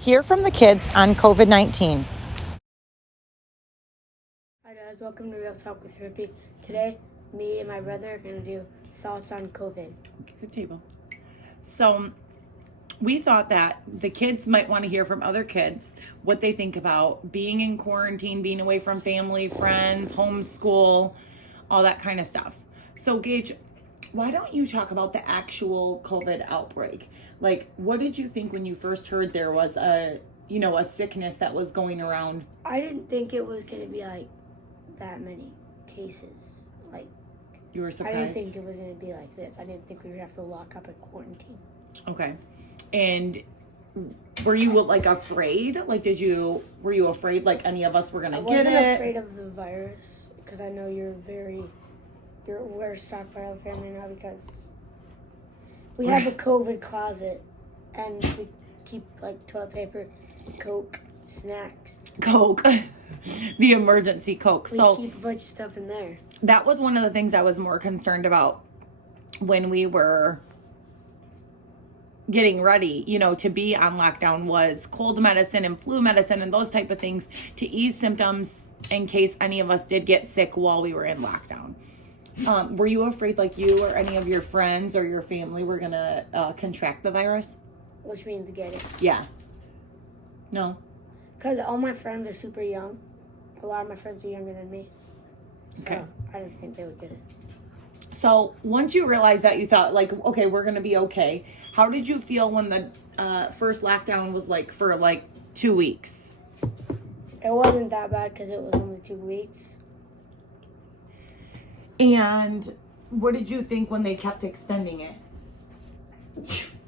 Hear from the kids on COVID-19. Hi guys, welcome to Real Talk with Rippee. Today, me and my brother are going to do thoughts on COVID. Get the table. So we thought that the kids might want to hear from other kids what they think about being in quarantine, being away from family, friends, homeschool, all that kind of stuff. So Gage, why don't you talk about the actual COVID outbreak? Like, what did you think when you first heard there was a sickness that was going around? I didn't think it was going to be like that many cases. Like, You were surprised? I didn't think it was going to be like this. I didn't think we would have to lock up in quarantine. Okay. And were you like afraid? Like, were you afraid like any of us were going to get it? I wasn't afraid of the virus because I know we're stocked by our family now because we have a COVID closet and we keep like toilet paper, Coke, snacks. Coke. The emergency Coke. We keep a bunch of stuff in there. That was one of the things I was more concerned about when we were getting ready, to be on lockdown, was cold medicine and flu medicine and those type of things to ease symptoms in case any of us did get sick while we were in lockdown. Were you afraid like you or any of your friends or your family were going to contract the virus? Which means get it. Yeah. No? Because all my friends are super young. A lot of my friends are younger than me. So Okay. I didn't think they would get it. So once you realized that, you thought like, okay, we're going to be okay. How did you feel when the first lockdown was like for like 2 weeks? It wasn't that bad because it was only 2 weeks. And what did you think when they kept extending it?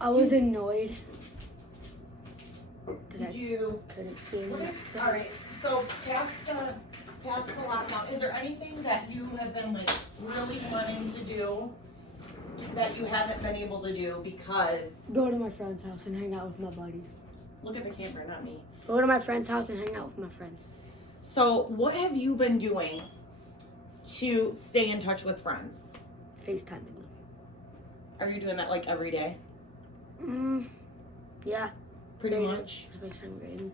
I was annoyed. Did you? Couldn't see anything. All right. So past the lockdown, is there anything that you have been like really wanting to do that you haven't been able to do because? Go to my friend's house and hang out with my buddies. Look at the camera, not me. Go to my friend's house and hang out with my friends. So what have you been doing to stay in touch with friends? FaceTiming them. Are you doing that like every day? Yeah. Pretty Grade much. I FaceTime grade.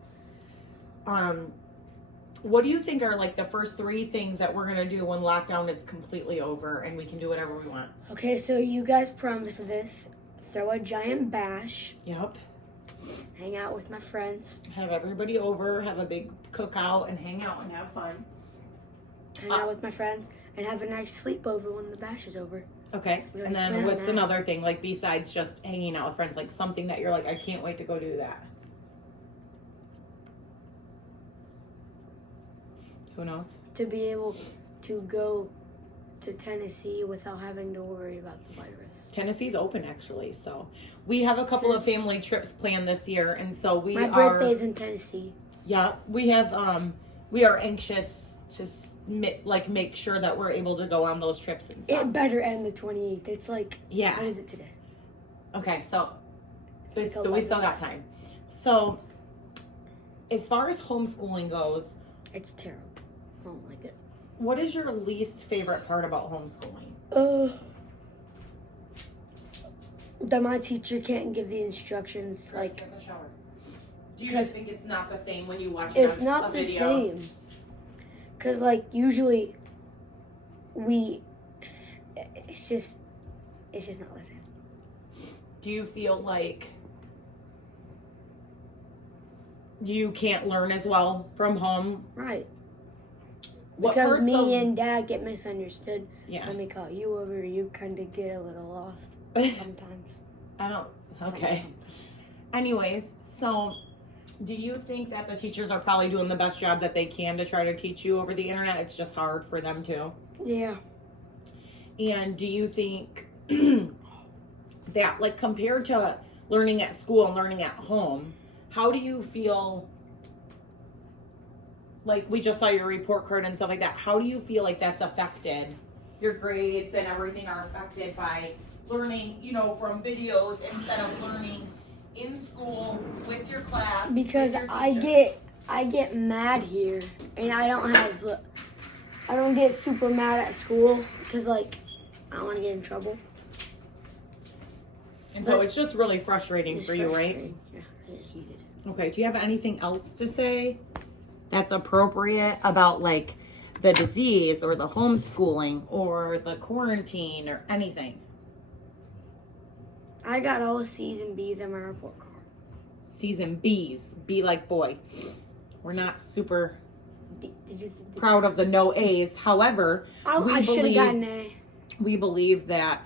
What do you think are like the first 3 things that we're gonna do when lockdown is completely over and we can do whatever we want? Okay, so you guys promised this. Throw a giant bash. Yep. Hang out with my friends. Have everybody over, have a big cookout, and hang out and have fun. Hang out with my friends. And have a nice sleepover when the bash is over. Okay. We And already then planned what's that. another thing, like besides just hanging out with friends, like something that you're like, I can't wait to go do that? Who knows? To be able to go to Tennessee without having to worry about the virus. Tennessee's open actually, so we have a couple of family trips planned this year, and so My birthday's in Tennessee. Yeah, we have we are anxious to make sure that we're able to go on those trips and stuff. It better end the 28th. It's like, Yeah. what is it today? Okay, so like so we still got time. So as far as homeschooling goes, It's terrible. I don't like it. what is your least favorite part about homeschooling? That my teacher can't give the instructions. Like, Get in the shower. Do you just think it's not the same when you watch it's a not the video? same. Because, like, usually it's just not the same. Do you feel like you can't learn as well from home? Right. What Because parts me of- and Dad get misunderstood. Yeah. So when we call you over, you kind of get a little lost sometimes. I don't. Okay. Anyways, so do you think that the teachers are probably doing the best job that they can to try to teach you over the internet? It's just hard for them to. Yeah. And do you think that, like, compared to learning at school and learning at home, how do you feel? Like, we just saw your report card and stuff like that. How do you feel like that's affected? Your grades and everything are affected by learning, from videos instead of learning in school with your class. Because with your I teacher. get mad here, and I don't get super mad at school because like I don't want to get in trouble. And so it's just really frustrating It's for you, right? frustrating. Yeah, I get heated. Okay, do you have anything else to say that's appropriate about like the disease or the homeschooling or the quarantine or anything? I got all C's and B's in my report card. C's and B's. B like boy. We're not super Did you? proud of the no A's. However, I should have gotten an A. we believe that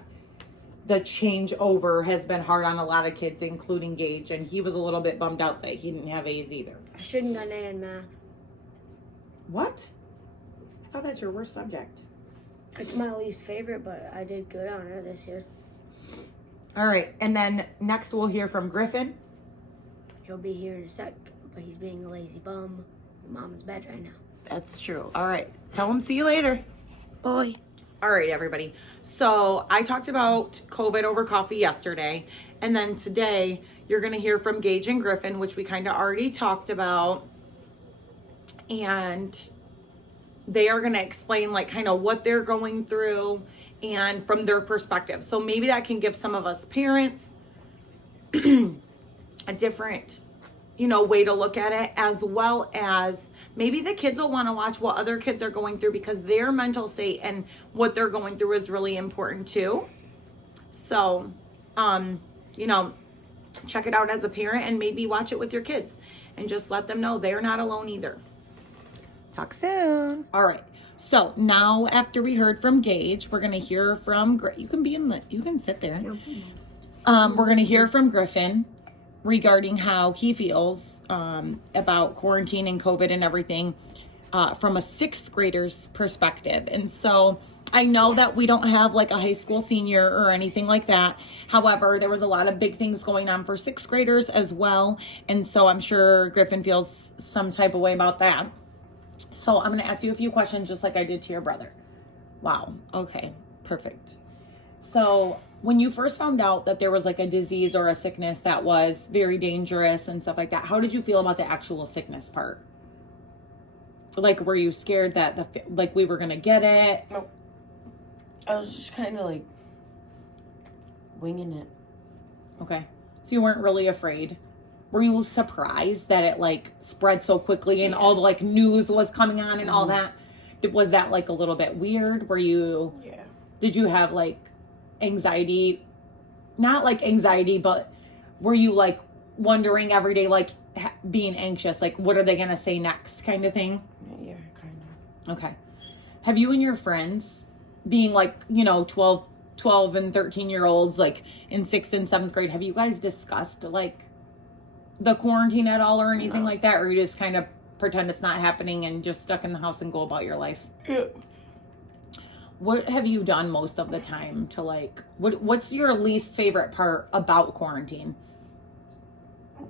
the changeover has been hard on a lot of kids, including Gage, and he was a little bit bummed out that he didn't have A's either. I shouldn't have gotten an A in math. What? I thought that's your worst subject. It's my least favorite, but I did good on it this year. All right, and then next we'll hear from Griffin. He'll be here in a sec, but he's being a lazy bum. Mom's bed right now. That's true. All right, tell him see you later. Bye. All right, everybody. So I talked about COVID over coffee yesterday, and then today you're going to hear from Gage and Griffin, which we kind of already talked about, and they are going to explain like kind of what they're going through and from their perspective. So maybe that can give some of us parents a different, way to look at it, as well as maybe the kids will want to watch what other kids are going through because their mental state and what they're going through is really important too. So, check it out as a parent and maybe watch it with your kids and just let them know they're not alone either. Talk soon. All right. So now after we heard from Gage, we're going to hear from, you can sit there. We're going to hear from Griffin regarding how he feels about quarantine and COVID and everything from a sixth grader's perspective. And so I know that we don't have like a high school senior or anything like that. However, there was a lot of big things going on for sixth graders as well. And so I'm sure Griffin feels some type of way about that. So I'm going to ask you a few questions just like I did to your brother. Wow. Okay. Perfect. So when you first found out that there was like a disease or a sickness that was very dangerous and stuff like that, how did you feel about the actual sickness part? Like, were you scared that we were going to get it? No. I was just kind of like winging it. Okay. So you weren't really afraid. Were you surprised that it like spread so quickly and all the like news was coming on and all that? Was that like a little bit weird? Did you have like anxiety? Not like anxiety, but were you like wondering every day, like being anxious, like what are they going to say next kind of thing? Yeah, kind of. Okay. Have you and your friends being like, 12 and 13-year-olds, like in 6th and 7th grade, have you guys discussed like the quarantine at all or anything like that? Or you just kind of pretend it's not happening and just stuck in the house and go about your life? Yeah. What have you done most of the time to like, what's your least favorite part about quarantine?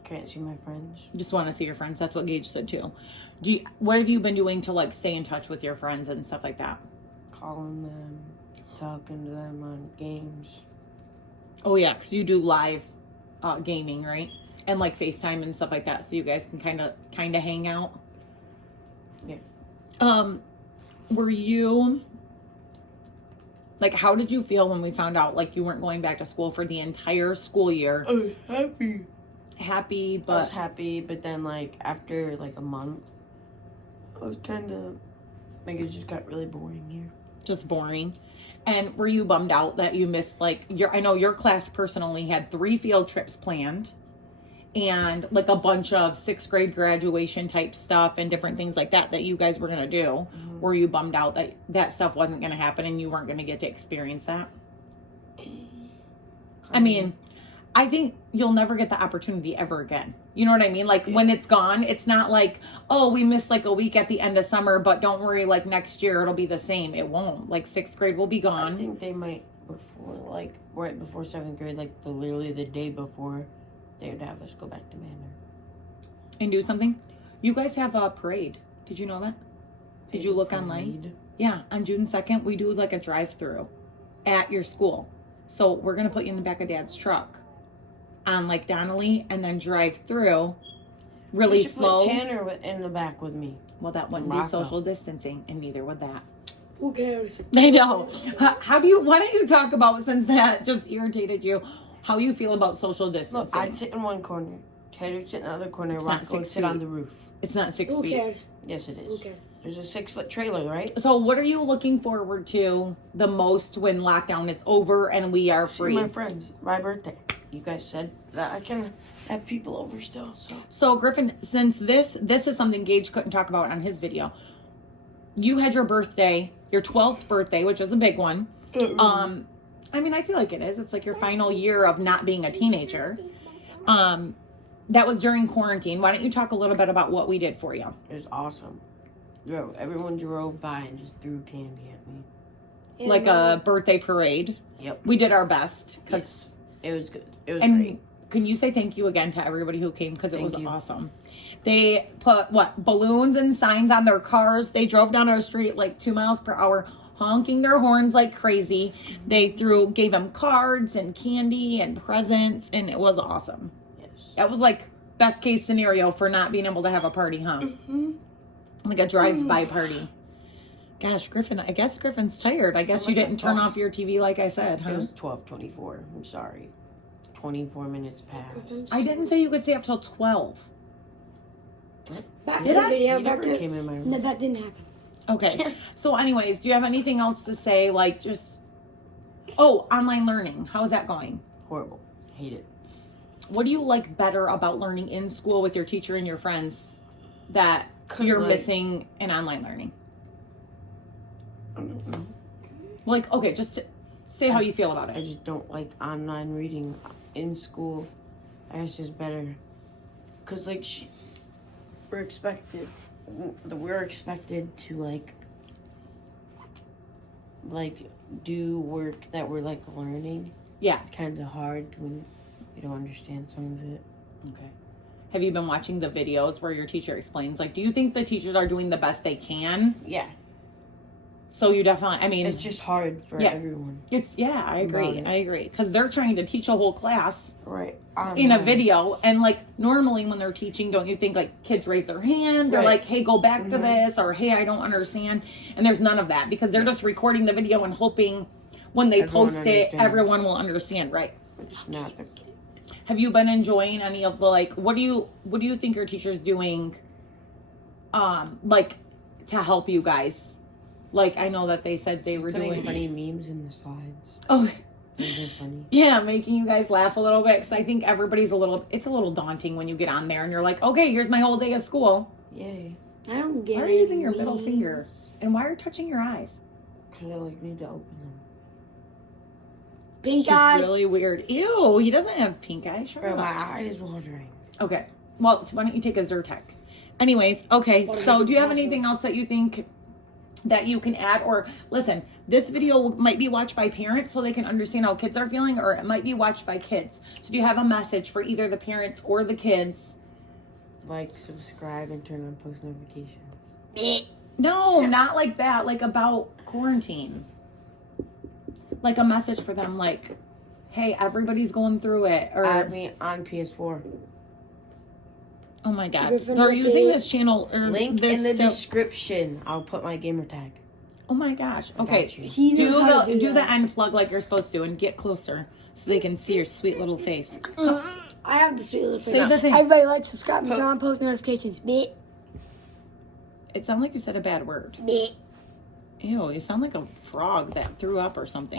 Can't see my friends. Just want to see your friends. That's what Gage said too. What have you been doing to like stay in touch with your friends and stuff like that? Calling them, talking to them on games. Oh yeah, because you do live gaming, right? And like FaceTime and stuff like that, so you guys can kind of hang out. Yeah. Were you like, how did you feel when we found out like you weren't going back to school for the entire school year? I was happy. Happy, but I was happy, but then like after like a month, I was kind of like it just got really boring here. just boring. And were you bummed out that you missed like I know your class personally had 3 field trips planned and like a bunch of 6th grade graduation type stuff and different things like that you guys were going to do. Mm-hmm. Were you bummed out that that stuff wasn't going to happen and you weren't going to get to experience that? I mean, I think you'll never get the opportunity ever again. You know what I mean? Like when it's gone, it's not like, oh, we missed like a week at the end of summer, but don't worry, like next year it'll be the same. It won't. Like 6th grade will be gone. I think they might before, like right before 7th grade, like literally the day before, they would have us go back to Manor. And do something? You guys have a parade. Did you know that? Did you look online? Yeah, on June 2nd, we do like a drive-through at your school. So we're going to put you in the back of Dad's truck on like Donnelly and then drive through really slow. Put Tanner in the back with me. Well, that wouldn't be social distancing, and neither would that. Who cares? I know. Why don't you talk about, since that just irritated you, how you feel about social distancing? Look, I'd sit in one corner. Kid would sit in the other corner. It's not Rocco would 6 sit on feet. the roof. It's not 6 Who feet. cares? Yes, it Who is. cares? There's a 6-foot trailer, right? So what are you looking forward to the most when lockdown is over and we are See free? my friends. My birthday. You guys said that I can have people over still, so. So Griffin, since this is something Gage couldn't talk about on his video, you had your birthday, your 12th birthday, which is a big one. I mean, I feel like it is. It's like your final year of not being a teenager. That was during quarantine. Why don't you talk a little bit about what we did for you? It was awesome. Everyone drove by and just threw candy at me. And Like a birthday parade. Yep. We did our best. Yes. It was good. It was And great. can you say thank you again to everybody who came? Because it Thank was you. awesome. They put, balloons and signs on their cars. They drove down our street like 2 miles per hour, honking their horns like crazy. They gave them cards and candy and presents, and it was awesome. Yes. That was like best case scenario for not being able to have a party, huh? Like a drive-by party. Gosh, Griffin, I guess Griffin's tired. I guess Oh you my didn't God. turn off your TV like I said, It huh? was 12:24. I'm sorry. 24 minutes past. I didn't say you could stay up till 12. Back to Did the I? video. You Back never to came in my room. no, that didn't happen. Okay. So anyways, do you have anything else to say? Like just, online learning. How's that going? Horrible. Hate it. What do you like better about learning in school with your teacher and your friends that 'Cause, you're like- missing in online learning? I don't know. Like, okay, just say how you feel about I it. just don't like online reading in school. I guess it's better. Cause like we're expected to like do work that we're like learning. Yeah. It's kind of hard when you don't understand some of it. Okay. Have you been watching the videos where your teacher explains, like, do you think the teachers are doing the best they can? Yeah, So you definitely, I mean, it's just hard for Yeah. everyone. I agree. About it. I agree. Because they're trying to teach a whole class Right. in a Online. video, and like normally when they're teaching, don't you think like kids raise their hand? They're Right. like, hey, go back to this, or hey, I don't understand. And there's none of that because they're just recording the video and hoping when they Everyone post it, understands. everyone will understand, right? It's not the Have you been enjoying any of the like what do you think your teacher's doing like to help you guys? Like I know that they said they were putting doing funny memes in the slides. Oh, They're funny. yeah, making you guys laugh a little bit because I think everybody's it's a little daunting when you get on there and you're like, okay, here's my whole day of school. Yay. I don't get Why are it. you using your middle finger? And why are you touching your eyes? Cause I like need to open them. Pink He's eye. really weird. Ew, he doesn't have pink eye. Shut Bro, up. my eye is watering. Okay. Well, why don't you take a Zyrtec? Anyways, okay. So do you have anything else that you think that you can add? Or listen, this video might be watched by parents so they can understand how kids are feeling, or it might be watched by kids. So do you have a message for either the parents or the kids? Like, subscribe, and turn on post notifications. No, not like that. Like about quarantine. Like a message for them, like, hey, everybody's going through it. Or Add me on PS4. oh my god, Griffin they're Rippee. using this channel or Link this in the to- description. I'll put my gamer tag. Oh my gosh. I Okay. got you. He knows how to Do that. the end plug like you're supposed to and get closer so they can see your sweet little face. I have the sweet little Say face. the thing. Everybody like, subscribe, and turn on post notifications. Beep. It sounded like you said a bad word. Beep. Ew, you sound like a frog that threw up or something.